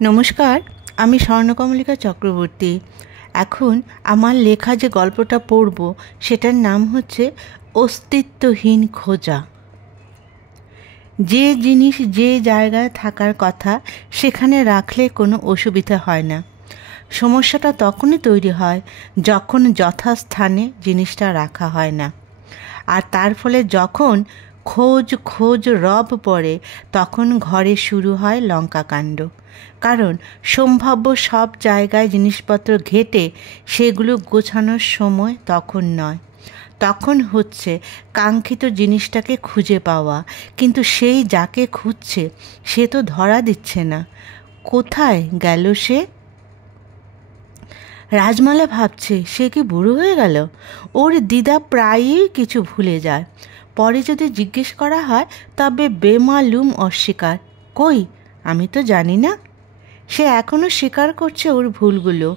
নমস্কার, আমি স্বর্ণকমলিকা চক্রবর্তী। এখন আমার লেখা যে গল্পটা পড়ব সেটার নাম হচ্ছে অস্তিত্বহীন খোঁজা। যে জিনিস যে জায়গায় থাকার কথা সেখানে রাখলে কোনো অসুবিধা হয় না। সমস্যাটা তখনই তৈরি হয় যখন যথাস্থানে জিনিসটা রাখা হয় না, আর তার ফলে যখন খোঁজ খোঁজ রব পড়ে তখন ঘরে শুরু হয় লঙ্কাকাণ্ড। কারণ সম্ভাব্য সব জায়গায় জিনিসপত্র ঘেঁটে সেগুলো গোছানোর সময় তখন নয়, তখন হচ্ছে কাঙ্ক্ষিত জিনিসটাকে খুঁজে পাওয়া। কিন্তু সেই যাকে খুঁজছে সে তো ধরা দিচ্ছে না। কোথায় গেল সে? রাজমালা ভাবছে সে কি বুড়ো হয়ে গেল। ওর দিদা প্রায়ই কিছু ভুলে যায়। পরে যদি জিজ্ঞেস করা হয় তবে বেমালুম অস্বীকার, কই আমি তো জানি না। সে এখনও স্বীকার করছে ওর ভুলগুলো,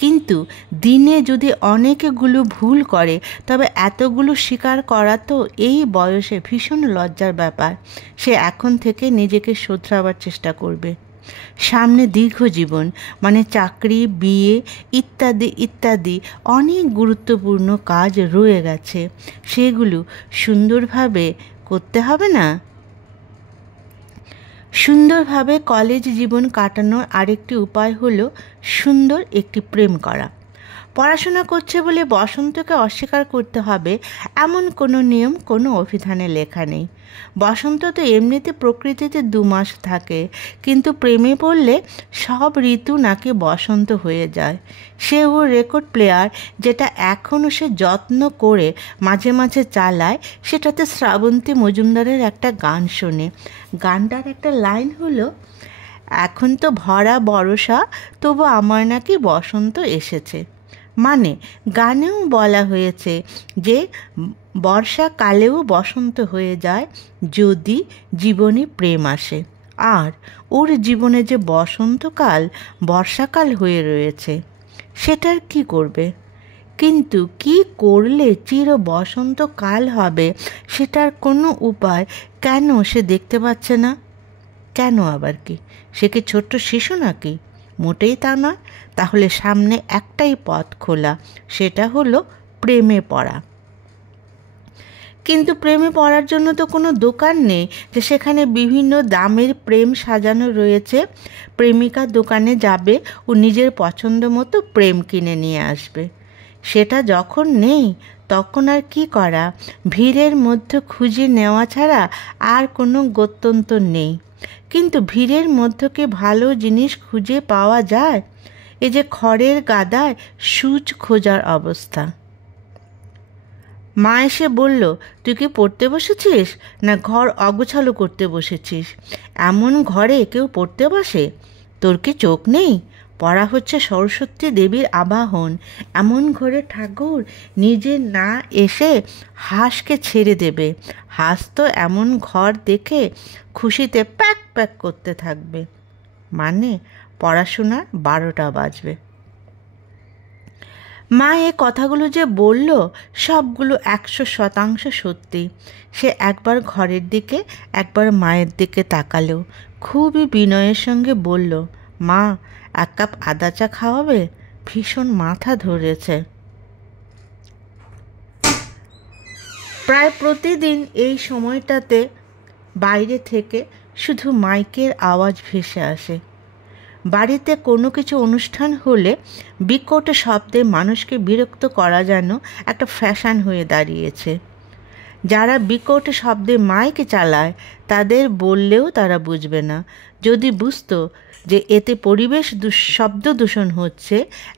কিন্তু দিনে যদি অনেকগুলো ভুল করে তবে এতগুলো স্বীকার করা তো এই বয়সে ভীষণ লজ্জার ব্যাপার। সে এখন থেকে নিজেকে শোধরাবার চেষ্টা করবে। সামনে দীর্ঘ জীবন, মানে চাকরি, বিয়ে ইত্যাদি ইত্যাদি অনেক গুরুত্বপূর্ণ কাজ রয়ে গেছে। সেগুলো সুন্দরভাবে করতে হবে না? সুন্দরভাবে কলেজ জীবন কাটানোর আরেকটি উপায় হলো সুন্দর একটি প্রেম করা। পড়াশোনা করছে বলে বসন্তকে অস্বীকার করতে হবে এমন কোনো নিয়ম কোনো অভিধানে লেখা নেই। বসন্ত তো এমনিতে প্রকৃতিতে 2 মাস থাকে, কিন্তু প্রেমে পড়লে সব ঋতু নাকি বসন্ত হয়ে যায়। সে ওর রেকর্ড প্লেয়ার, যেটা এখনও সে যত্ন করে মাঝে মাঝে চালায়, সেটাতে শ্রাবন্তী মজুমদারের একটা গান শোনে। গানটার একটা লাইন হলো, এখন তো ভরা বর্ষা তবু আমার নাকি বসন্ত এসেছে। মানে গানেও বলা হয়েছে যে বর্ষাকালেও বসন্ত হয়ে যায় যদি জীবনে প্রেম আসে। আর ওর জীবনে যে বসন্তকাল বর্ষাকাল হয়ে রয়েছে, সেটার কি করবে? কিন্তু কি করলে চির বসন্তকাল হবে সেটার কোনো উপায় কেন সে দেখতে পাচ্ছে না? কেন আবার কি? সে কি ছোট্ট শিশু নাকি? মোটেই তা নয়। তাহলে সামনে একটাই পথ খোলা, সেটা হলো প্রেমে পড়া। কিন্তু প্রেমে পড়ার জন্য তো কোনো দোকান নেই যে সেখানে বিভিন্ন দামের প্রেম সাজানো রয়েছে। প্রেমিকা দোকানে যাবে ও নিজের পছন্দ মতো প্রেম কিনে নিয়ে আসবে। সেটা যখন নেই তখন আর কি করা? ভিড়ের মধ্যে খুঁজে নেওয়া ছাড়া আর কোনো গত্যন্তর নেই। কিন্তু ভিড়ের মধ্যে কি ভালো জিনিস খুঁজে পাওয়া যায়? এই যে খড়ের গাদায় সূচ খোঁজার অবস্থা। মা এসে বলল, তুই কি পড়তে বসেছিস না ঘর অগোছালো করতে বসেছিস? এমন ঘরে কেউ পড়তে বসে? তোর কি চোখ নেই? পড়া হচ্ছে সরস্বতী দেবীর আবাহন। এমন ঘরে ঠাকুর নিজে না এসে হাঁসকে ছেড়ে দেবে। হাঁস তো এমন ঘর দেখে খুশিতে প্যাক প্যাক করতে থাকবে। মানে পড়াশোনার 12টা বাজবে। মা এ কথাগুলো যে বলল সবগুলো 100% সত্যি। সে একবার ঘরের দিকে একবার মায়ের দিকে তাকালো, খুবই বিনয়ের সঙ্গে বলল, মা 1 কাপ আদা চা খাওয়াবে? ভীষণ মাথা ধরেছে। প্রায় প্রতিদিন এই সময়টাতে বাইরে থেকে শুধু মাইকের আওয়াজ ভেসে আসে। বাড়িতে কোনো কিছু অনুষ্ঠান হলে বিকট শব্দে মানুষকে বিরক্ত করা যেন একটা ফ্যাশন হয়ে দাঁড়িয়েছে। যারা বিকট শব্দে মাইক চালায় তাদের বললেও তারা বুঝবে না। যদি বুঝতো যে এতে পরিবেশ শব্দ দূষণ হচ্ছে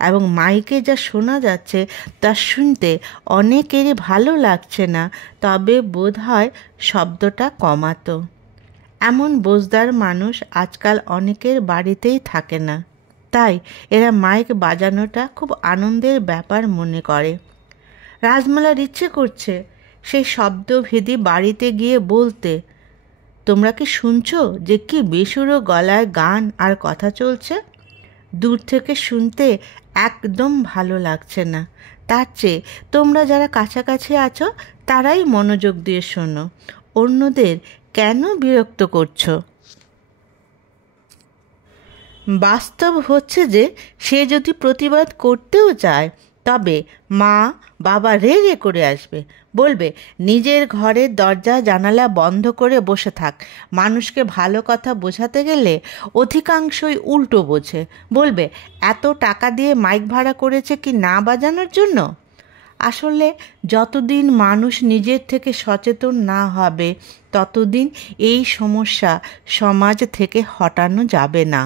এবং মাইকে যা শোনা যাচ্ছে তা শুনতে অনেকেরই ভালো লাগছে না, তবে বোধহয় শব্দটা কমাতো। এমন বোঝদার মানুষ আজকাল অনেকের বাড়িতেই থাকে না, তাই এরা মাইক বাজানোটা খুব আনন্দের ব্যাপার মনে করে। রাজমালার ইচ্ছে করছে সেই শব্দভেদী বাড়িতে গিয়ে বলতে, তোমরা কি শুনছো যে কি বেসুরো গলায় গান আর কথা চলছে? দূর থেকে শুনতে একদম ভালো লাগছে না। তার চেয়ে তোমরা যারা কাছাকাছি আছো তারাই মনোযোগ দিয়ে শোনো। অন্যদের কেন বিরক্ত করছো? বাস্তব হচ্ছে যে সে যদি প্রতিবাদ করতেও চায়, তবে মা বাবা রেগে করে আসবে, বলবে নিজের ঘরের দরজা জানালা বন্ধ করে বসে থাক। মানুষকে ভালো কথা বোঝাতে গেলে অধিকাংশই উল্টো বোঝে, বলবে এত টাকা দিয়ে মাইক ভাড়া করেছে কি না বাজানোর জন্য। আসলে যতদিন মানুষ নিজের থেকে সচেতন না হবে, ততদিন এই সমস্যা সমাজ থেকে হটানো যাবে না।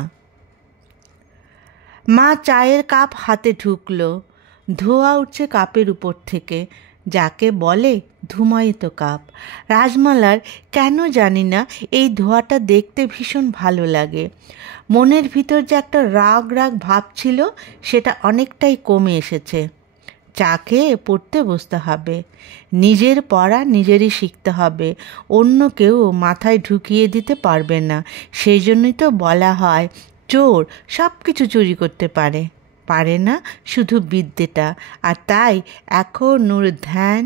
মা চায়ের কাপ হাতে ঢুকলো। ধোঁয়া উঠছে কাপের উপর থেকে, যাকে বলে ধুমায়িত কাপ। রাজমালার কেন জানি না এই ধোঁয়াটা দেখতে ভীষণ ভালো লাগে। মনের ভিতর যে একটা রাগ রাগ ভাব ছিল, সেটা অনেকটাই কমে এসেছে। চা খেয়ে পড়তে বসতে হবে। নিজের পড়া নিজেরই শিখতে হবে, অন্য কেউ মাথায় ঢুকিয়ে দিতে পারবে না। সেই জন্যই তো বলা হয় চোর সব কিছু চুরি করতে পারে, পারে না শুধু বিদ্যেটা। আর তাই এখন ওর ধ্যান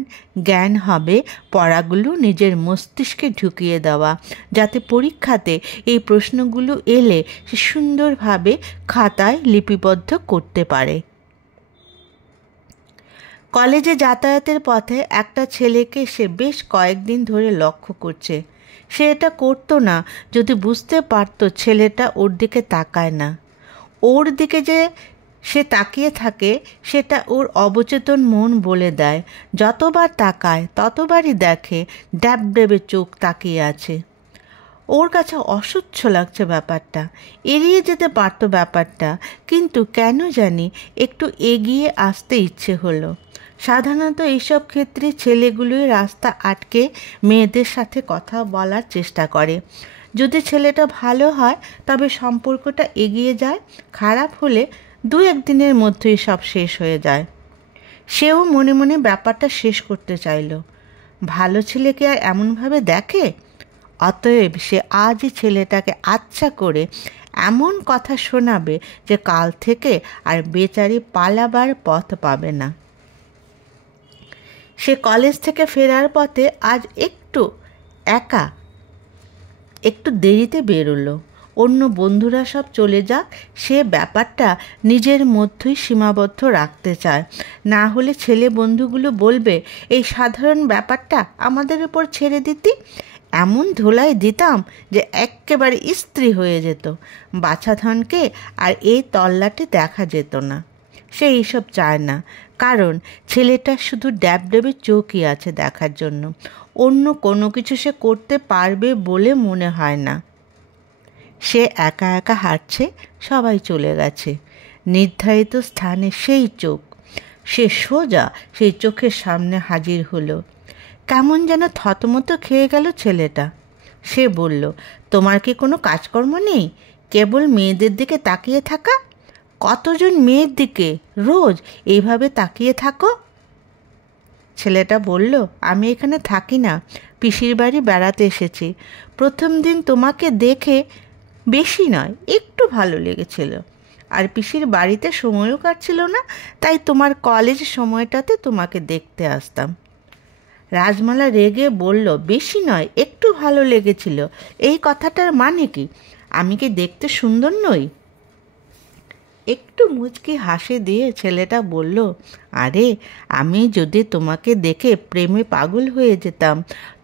জ্ঞান হবে পড়াগুলো নিজের মস্তিষ্কে ঢুকিয়ে দেওয়া, যাতে পরীক্ষাতে এই প্রশ্নগুলো এলে সে সুন্দরভাবে খাতায় লিপিবদ্ধ করতে পারে। কলেজে যাতায়াতের পথে একটা ছেলেকে সে বেশ কয়েকদিন ধরে লক্ষ্য করছে। সে এটা করতো না যদি বুঝতে পারতো ছেলেটা ওর দিকে তাকায় না। ওর দিকে যে সে তাকিয়ে থাকে সেটা ওর অবচেতন মন বলে দেয়। যতবার তাকায় ততবারই দেখে ড্যাবডেবে চোখ তাকিয়ে আছে। ওর কাছে অসহ্য লাগছে ব্যাপারটা, এড়িয়ে যেতে পারতো ব্যাপারটা, কিন্তু কেন জানি একটু এগিয়ে আসতে ইচ্ছে হলো। সাধারণত এইসব ক্ষেত্রে ছেলেগুলোই রাস্তা আটকে মেয়েদের সাথে কথা বলার চেষ্টা করে। যদি ছেলেটা ভালো হয় তবে সম্পর্কটা এগিয়ে যায়, খারাপ হলে দু একদিনের মধ্যেই সব শেষ হয়ে যায়। সেও মনে মনে ব্যাপারটা শেষ করতে চাইল। ভালো ছেলেকে আর এমনভাবে দেখে? অতএব সে আজই ছেলেটাকে আচ্ছা করে এমন কথা শোনাবে যে কাল থেকে আর বেচারি পালাবার পথ পাবে না। সে কলেজ থেকে ফেরার পথে আজ একটু দেরিতে বেরোলো। অন্য বন্ধুরা সব চলে যাক, সে ব্যাপারটা নিজের মধ্যেই সীমাবদ্ধ রাখতে চায়। না হলে ছেলে বন্ধুগুলো বলবে এই সাধারণ ব্যাপারটা আমাদের উপর ছেড়ে দিতি, এমন ধোলাই দিতাম যে এক্কেবারে ইস্ত্রি হয়ে যেত, বাছাধনকে আর এই তল্লাটে দেখা যেত না। সে এইসব চায় না, কারণ ছেলেটা শুধু ড্যাবড্যাবে চোখই আছে দেখার জন্য। অন্য কোনো কিছু সে করতে পারবে বলে মনে হয় না। সে একা একা হাঁটছে, সবাই চলে গেছে। নির্ধারিত স্থানে সেই চোখ, সে সোজা সেই চোখের সামনে হাজির হলো। কেমন যেন থতমত খেয়ে গেল ছেলেটা। সে বলল, তোমার কি কোনো কাজকর্ম নেই, কেবল মেয়েদের দিকে তাকিয়ে থাকা? কতজন মেয়ের দিকে রোজ এইভাবে তাকিয়ে থাকো? ছেলেটা বলল, আমি এখানে থাকি না, পিসির বাড়ি বেড়াতে এসেছি। প্রথম দিন তোমাকে দেখে বেশি নয় একটু ভালো লেগেছিল, আর পিসির বাড়িতে সময়ও কাটছিল না, তাই তোমার কলেজ সময়টাতে তোমাকে দেখতে আসতাম। রাজমালা রেগে বলল, বেশি নয় একটু ভালো লেগেছিল, এই কথাটার মানে কি? আমি কি দেখতে সুন্দর নই? একটু মুচকি হাসি দিয়ে ছেলেটা বলল, আরে আমি যদি তোমাকে দেখে প্রেমে পাগল হয়ে যেতাম,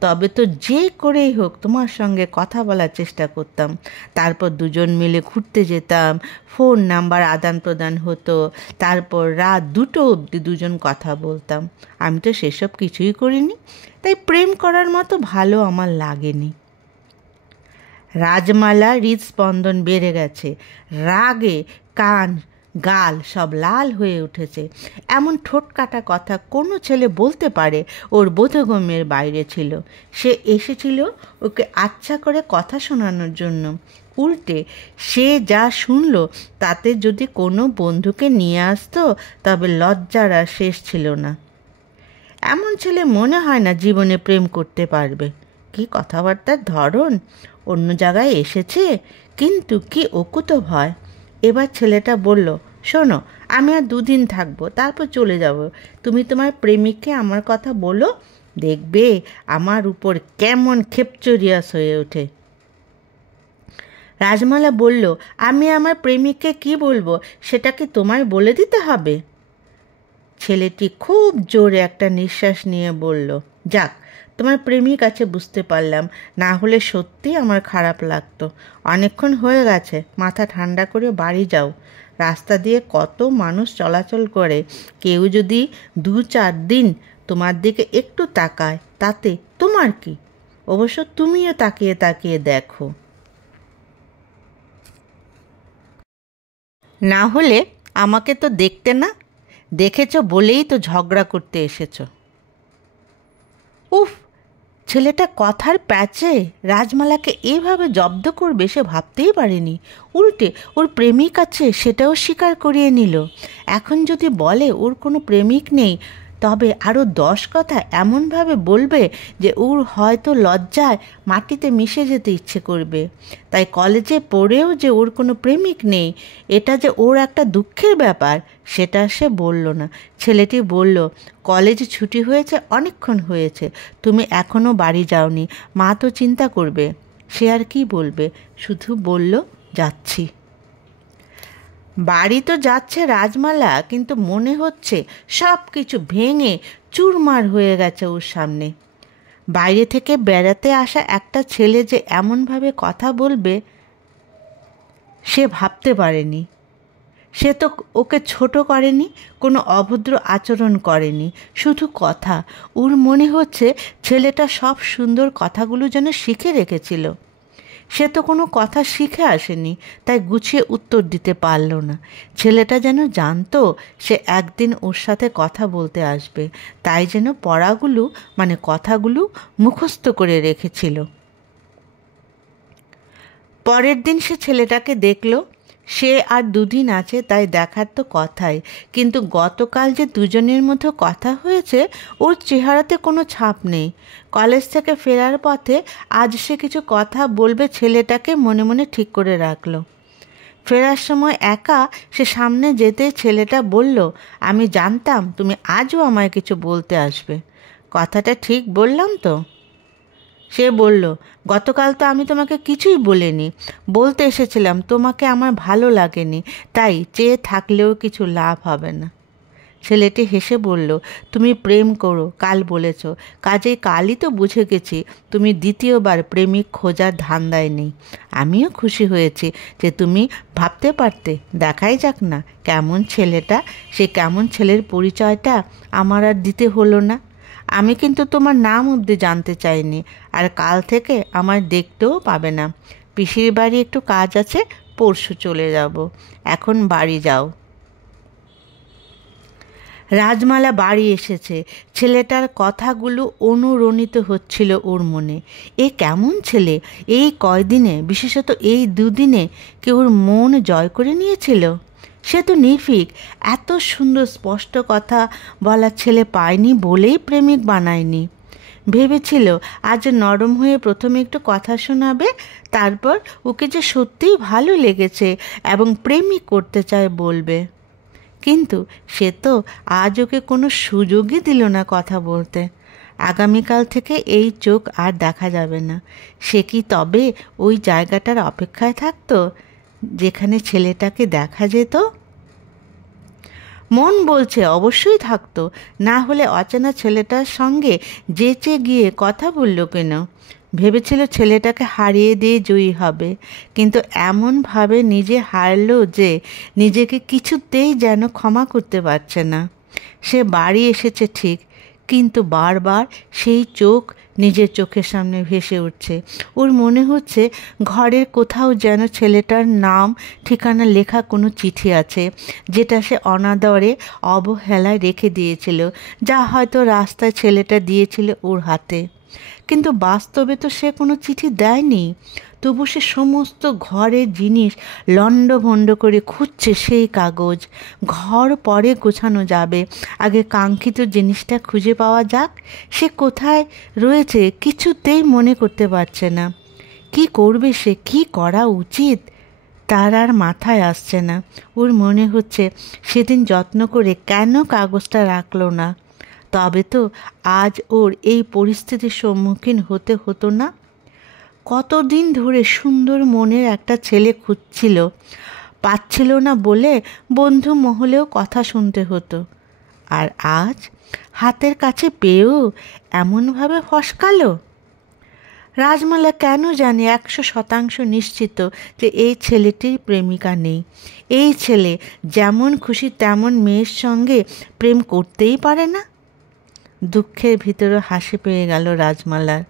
তবে তো যে করেই হোক তোমার সঙ্গে কথা বলার চেষ্টা করতাম। তারপর দুজন মিলে ঘুরতে যেতাম, ফোন নাম্বার আদান প্রদান হতো, তারপর রাত 2টো অবধি দুজন কথা বলতাম। আমি তো সেসব কিছুই করিনি, তাই প্রেম করার মতো ভালো আমার লাগেনি। রাজমালা হৃদস্পন্দন বেড়ে গেছে, রাগে কান গাল সব লাল হয়ে উঠেছে। এমন ঠোঁটকাটা কথা কোনো ছেলে বলতে পারে ওর বোধগম্যের বাইরে ছিল। সে এসেছিল ওকে আচ্ছা করে কথা শোনানোর জন্য। উল্টে সে যা শুনল তাতে যদি কোনো বন্ধুকে নিয়ে আসতো তবে লজ্জার আর শেষ ছিল না। এমন ছেলে মনে হয় না জীবনে প্রেম করতে পারবে। কি কথাবার্তার ধরন! অন্য জায়গায় এসেছে, কিন্তু কি অকুত ভয়। এবার ছেলেটা বলল, শোনো, আমি আর 2 দিন থাকবো, তারপর চলে যাব। তুমি তোমার প্রেমিককে আমার কথা বলো, দেখবে আমার উপর কেমন খেপচরিয়াস হয়ে ওঠে। রাজমালা বলল, আমি আমার প্রেমিককে কি বলবো সেটা কি তোমায় বলে দিতে হবে? ছেলেটি খুব জোরে একটা নিঃশ্বাস নিয়ে বলল, যাক, তোমার প্রেমিক আছে বুঝতে পারলাম, না হলে সত্যি আমার খারাপ লাগতো। অনেকক্ষণ হয়ে গেছে, মাথা ঠান্ডা করে বাড়ি যাও। রাস্তা দিয়ে কত মানুষ চলাচল করে, কেউ যদি 2-4 দিন তোমার দিকে একটু তাকায় তাতে তোমার কি? অবশ্য তুমিও তাকিয়ে তাকিয়ে দেখো, না হলে আমাকে তো দেখতে না, দেখেছো বলেই তো ঝগড়া করতে এসেছো। উফ, ছেলেটা কথার প্যাচে রাজমালাকে এভাবে জব্দ করবে সে ভাবতেই পারেনি। উল্টে ওর প্রেমিক আছে সেটাও স্বীকার করিয়ে নিল। এখন যদি বলে ওর কোনো প্রেমিক নেই, তবে আরও 10 কথা এমনভাবে বলবে যে ওর হয়তো লজ্জায় মাটিতে মিশে যেতে ইচ্ছে করবে। তাই কলেজে পড়েও যে ওর কোনো প্রেমিক নেই, এটা যে ওর একটা দুঃখের ব্যাপার, সেটা সে বলল না। ছেলেটি বলল, কলেজ ছুটি হয়েছে, অনেকক্ষণ হয়েছে, তুমি এখনও বাড়ি যাওনি, মা তো চিন্তা করবে। সে আর কি বলবে, শুধু বলল, যাচ্ছি। বাড়ি তো যাচ্ছে রাজমালা, কিন্তু মনে হচ্ছে সব কিছু ভেঙে চুরমার হয়ে গেছে ওর সামনে। বাইরে থেকে বেড়াতে আসা একটা ছেলে যে এমনভাবে কথা বলবে সে ভাবতে পারেনি। সে তো ওকে ছোট করেনি, কোনো অভদ্র আচরণ করেনি, শুধু কথা। ওর মনে হচ্ছে ছেলেটা সব সুন্দর কথাগুলো যেন শিখে রেখেছিল। সে তো কোনো কথা শিখে আসেনি, তাই গুছিয়ে উত্তর দিতে পারল না। ছেলেটা যেন জানতো সে একদিন ওর সাথে কথা বলতে আসবে, তাই যেন পড়াগুলো মানে কথাগুলো মুখস্থ করে রেখেছিল। পরের দিন সে ছেলেটাকে দেখল। সে আর 2 দিন আছে, তাই দেখার তো কথাই, কিন্তু গতকাল যে দুজনের মধ্যে কথা হয়েছে ওর চেহারাতে কোনো ছাপ নেই। কলেজ থেকে ফেরার পথে আজ সে কিছু কথা বলবে ছেলেটাকে মনে মনে ঠিক করে রাখলো। ফেরার সময় একা সে সামনে যেতে ছেলেটা বলল, আমি জানতাম তুমি আজও আমায় কিছু বলতে আসবে। কথাটা ঠিক বললাম তো? সে বলল, গতকাল তো আমি তোমাকে কিছুই বলিনি, বলতে এসেছিলাম তোমাকে আমার ভালো লাগেনি, তাই চেয়ে থাকলেও কিছু লাভ হবে না। ছেলেটি হেসে বলল, তুমি প্রেম করো, কাল বলেছ, কাজেই কালই তো বুঝে গেছি তুমি দ্বিতীয়বার প্রেমিক খোঁজার ধান্দায় নেই। আমিও খুশি হয়েছি যে তুমি ভাবতে পারতে। দেখাই যাক না কেমন ছেলেটা, সে কেমন ছেলের পরিচয়টা আমার আর দিতে হলো না। আমি কিন্তু তোমার নাম অবধি জানতে চাইনি, আর কাল থেকে আমায় দেখতেও পাবে না। পিসির বাড়ি একটু কাজ আছে, পরশু চলে যাব। এখন বাড়ি যাও। রাজমালা বাড়ি এসেছে। ছেলেটার কথাগুলো অনুরণিত হচ্ছিল ওর মনে। এ কেমন ছেলে! এই কয়দিনে, বিশেষত এই 2 দিনে কি ওর মন জয় করে নিয়েছিল? সে তো নির্ভীক, এত সুন্দর স্পষ্ট কথা বলা ছেলে পায়নি বলেই প্রেমিক বানায়নি। ভেবেছিল আজ নরম হয়ে প্রথমে একটু কথা শোনাবে, তারপর ওকে যে সত্যিই ভালো লেগেছে এবং প্রেমিক করতে চায় বলবে। কিন্তু সে তো আজ ওকে কোনো সুযোগই দিল না কথা বলতে। আগামীকাল থেকে এই চোখ আর দেখা যাবে না। সে কি তবে ওই জায়গাটার অপেক্ষায় থাকতো যেখানে ছেলেটাকে দেখা যেত? মন বলছে অবশ্যই থাকতো, না হলে অচেনা ছেলেটার সঙ্গে যেচে গিয়ে কথা বলল কেন? ভেবেছিল ছেলেটাকে হারিয়ে দিয়ে জয়ী হবে, কিন্তু এমনভাবে নিজে হারলো যে নিজেকে কিছুতেই যেন ক্ষমা করতে পারছে না। সে বাড়ি এসেছে ঠিক, কিন্তু বারবার সেই চোখ নিজের চোখের সামনে ভেসে উঠছে। ওর মনে হচ্ছে ঘরের কোথাও যেন ছেলেটার নাম ঠিকানা লেখা কোনো চিঠি আছে, যেটা সে অনাদরে অবহেলায় রেখে দিয়েছিল, যা হয়তো রাস্তায় ছেলেটা দিয়েছিল ওর হাতে। কিন্তু বাস্তবে তো সে কোনো চিঠি দেয়নি। তবু সে সমস্ত ঘরের জিনিস লণ্ডভণ্ড করে খুঁজছে সেই কাগজ। ঘর পরে গোছানো যাবে, আগে কাঙ্ক্ষিত জিনিসটা খুঁজে পাওয়া যাক। সে কোথায় রয়েছে কিছুতেই মনে করতে পারছে না। কি করবে সে, কি করা উচিত তার আর মাথায় আসছে না। ওর মনে হচ্ছে সেদিন যত্ন করে কেন কাগজটা রাখলো না, তবে তো আজ ওর এই পরিস্থিতির সম্মুখীন হতে হতো না। কতদিন ধরে সুন্দর মনের একটা ছেলে খুঁজছিল, পাচ্ছিল না বলে বন্ধু মহলেও কথা শুনতে হতো। আর আজ হাতের কাছে পেয়েও এমনভাবে ফসকালো। রাজমালা কেন জানে 100% নিশ্চিত যে এই ছেলেটির প্রেমিকা নেই। এই ছেলে যেমন খুশি তেমন মেয়ের সঙ্গে প্রেম করতেই পারে না। দুঃখের ভিতরে হাসি পেয়ে গেল রাজমালার।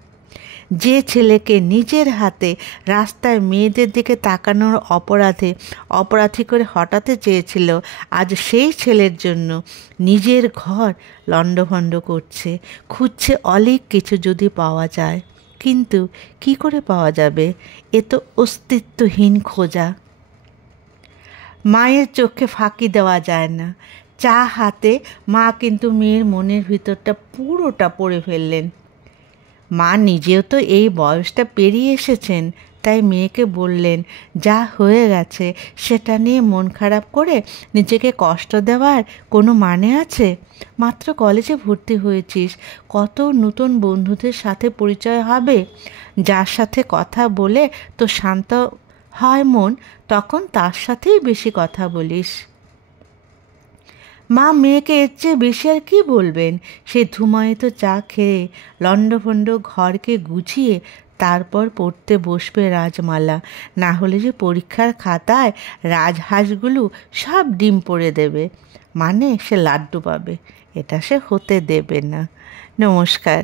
যে ছেলেকে নিজের হাতে রাস্তায় মেয়েদের দিকে তাকানোর অপরাধী করে হটাতে চেয়েছিল, আজ সেই ছেলের জন্য নিজের ঘর লণ্ডভণ্ড করছে, খুঁজছে অলীক কিছু যদি পাওয়া যায়। কিন্তু কি করে পাওয়া যাবে? এ তো অস্তিত্বহীন খোঁজা। মায়ের চোখে ফাঁকি দেওয়া যায় না। চা হাতে মা কিন্তু মেয়ের মনের ভিতরটা পুরোটা পড়ে ফেললেন। মা নিজেও তো এই বয়সটা পেরিয়ে এসেছেন, তাই মেয়েকে বললেন, যা হয়ে গেছে সেটা নিয়ে মন খারাপ করে নিজেকে কষ্ট দেওয়ার কোনো মানে আছে? মাত্র কলেজে ভর্তি হয়েছিস, কত নতুন বন্ধুদের সাথে পরিচয় হবে। যার সাথে কথা বলে তো শান্ত হয় মন, তখন তার সাথেই বেশি কথা বলিস। মা মেয়েকে এর চেয়ে বেশি আর কী বলবেন? সে ধুমায়িত চা খেয়ে লণ্ডভণ্ড ঘরকে গুছিয়ে তারপর পড়তে বসবে রাজমালা। না হলে যে পরীক্ষার খাতায় রাজহাঁসগুলো সব ডিম পড়ে দেবে, মানে সে লাড্ডু পাবে। এটা সে হতে দেবে না। নমস্কার।